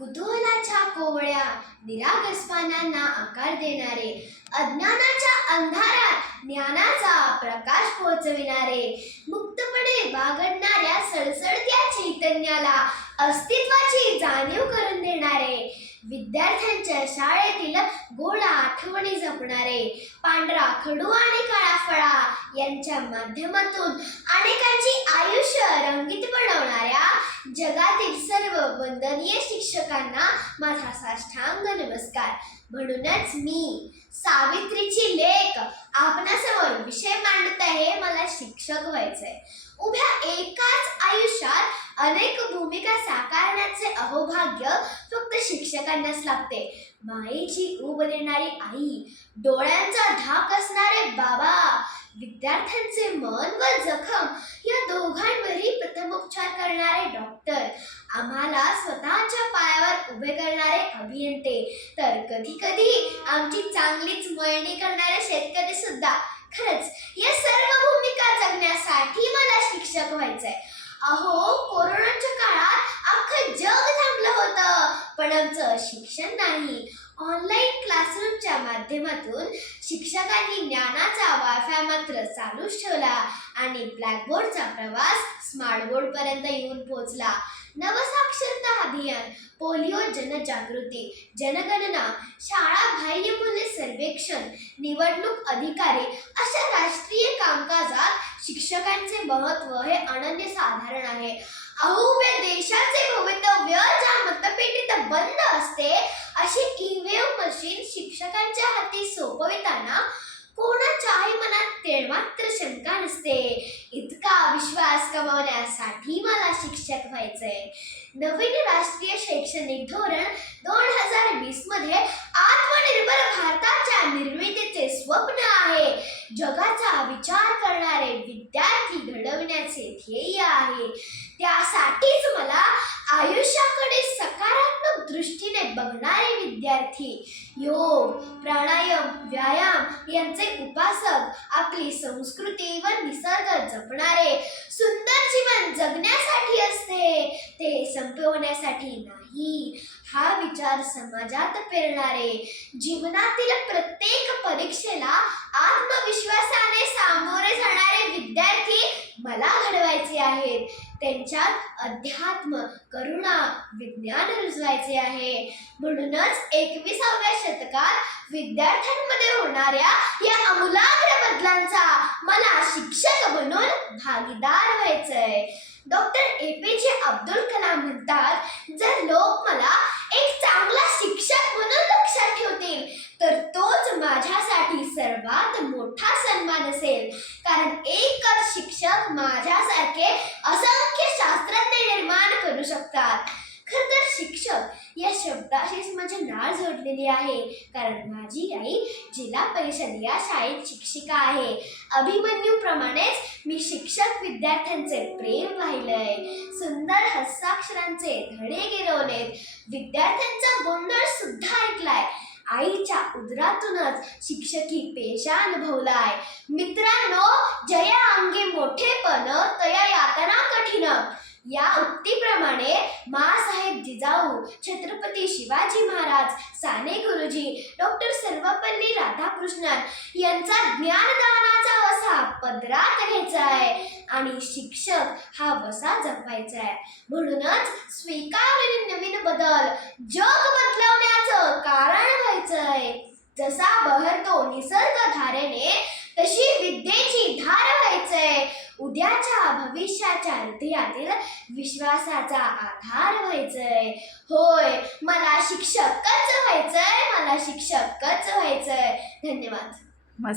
कुतूहलाच्या कोवळ्या निरागस पानांना आकार देणारे, अज्ञानाच्या अंधारात ज्ञानाचा प्रकाश पोहोचविणारे, मुक्तपणे बागडणाऱ्या सळसळत्या चैतन्याला अस्तित्वाची जाणीव करून देणारे, विद्यार्थ्यांच्या शाळेतील गोड आठवणी जपणारे, पांढरा खडू आणि काळा फळा यांच्या माध्यमातून अनेकांची आयुष्य रंगीत बनवणाऱ्या जगातील सर्व वंदनीय शिक्षकांना माझा साष्टांग नमस्कार. म्हणूनच मी सावित्रीची लेक आपणासमोर विषय मांडत आहे. मला शिक्षक व्हायचंय. उभ्या एकाच आयुष्यात अनेक भूमिका साकारण्याचे अहोभाग्य फक्त शिक्षकांनाच लाभते. मायेची ऊब देणारी आई, डोळ्यांचा धाक असणारे बाबा, विद्यार्थ्यांचे मन व जखम या दोघांवरही प्रथमोपचार करणारे डॉक्टर, आम्हाला स्वतःच्या पायावर उभे करणारे अभियंते, तर कधी कधी आमची चांगलीच मळणी करणारे शेतकरी सुद्धा. खरंच या सर्व भूमिका जगण्यासाठी मला शिक्षक व्हायचंय. अहो, कोरोनाच्या काळात अख्खं जग थांबलं होतं, पण आमचं शिक्षण नाही. ऑनलाईन क्लासरूमच्या माध्यमातून शिक्षकांनी ज्ञानाचा वायफाय मात्र चालूच ठेवला आणि ब्लॅकबोर्डचा प्रवास स्मार्टबोर्ड पर्यंत येऊन पोहोचला. नवसाक्षरता अभियान, पोलिओ जनजागृती, जनगणना, शाळा बाह्य मूल्य सर्वेक्षण, निवडणूक अधिकारी अशा राष्ट्रीय कामकाजात शिक्षकांचे महत्त्व हे अनन्यसाधारण आहे. अहो, उभ्या देशाचे भवितव्य ज्या मतपेटीत बंद असते, अशी ईव्हीएम मशीन शिक्षकांच्या हाती सोपविताना कोणाच्याही मनात तेळमात्र शंका नसते. इतका विश्वास कमावण्यासाठी मला शिक्षक व्हायचंय. नवीन राष्ट्रीय शैक्षणिक धोरण 2020 मध्ये आत्मनिर्भर भारताच्या निर्मितीचे स्वप्न आहे. जगाचा विचार करणारे विद्यार्थी घडविण्याचे ध्येय आहे. त्यासाठीच मला आयुष्याकडे सकारात्मक दृष्टीने बघणारे विद्यार्थी, योग, प्राणायाम, व्यायाम यांचे उपासक, आपली संस्कृती व निसर्ग जपणारे, सुंदर जीवन जगण्यासाठी असते, ते संपवण्यासाठी नाही, हा विचार समाजात पेरणारे, जीवनातील प्रत्येक परीक्षेला आत्मविश्वासाने सामोरे जाणारे विद्यार्थी मला घडवायचे आहेत. त्यांच्यात अध्यात्म, करुणा, विज्ञान रुजवायचे आहे. म्हणूनच 21व्या शतकात विद्यार्थ्यांमध्ये होणाऱ्या या आमूलाग्र बदलांचा मला शिक्षक बनून भागीदार व्हायचंय. डॉक्टर APJ अब्दुल कलाम म्हणतात, जर लोक मला एक चांगला शिक्षक म्हणून लक्षात ठेवतील, तर तोच माझ्यासाठी सर्वात मोठा सन्मान असेल. कारण एकच शिक्षक माझ्यासारखे असंख्य शास्त्रज्ञ निर्माण करू शकतात. खरं तर शिक्षक या शब्दाशीच माझी नाळ जोडलेली आहे. कारण माझी आई जिल्हा परिषद या शाळेत शिक्षिका आहे. अभिमन्यूप्रमाणेच मी शिक्षक विद्यार्थ्यांचे प्रेम पाहिलंय. सुंदर हस्ताक्षरांचे धडे गिरवलेत. विद्यार्थ्यांचा गोंधळ सुद्धा ऐकलाय. आईच्या उदरातूनच शिक्षकी पेशा अनुभवलाय. मित्रांनो, जया अंगी मोठेपण तया यातना कठीण या उक्तीप्रमाणे माँसाहेब जिजाऊ, छत्रपती शिवाजी महाराज, साने गुरुजी, डॉक्टर सर्वपल्ली राधाकृष्णन यांचा ज्ञानदानाचा वसा पदरात घ्यायचा आहे आणि शिक्षक हा वसा जपवायचा आहे. म्हणूनच स्वीकारलेले नवीन बदल जग बदलवण्याचं कारण व्हायचंय. जसा बहरतो निसर्ग धारेने, तशी विद्येची धार व्हायचंय. उद्याच्या भविष्याच्या हृदयातील विश्वासाचा आधार व्हायचंय. होय, मला शिक्षकच व्हायचंय. मला शिक्षकच व्हायचंय. धन्यवाद.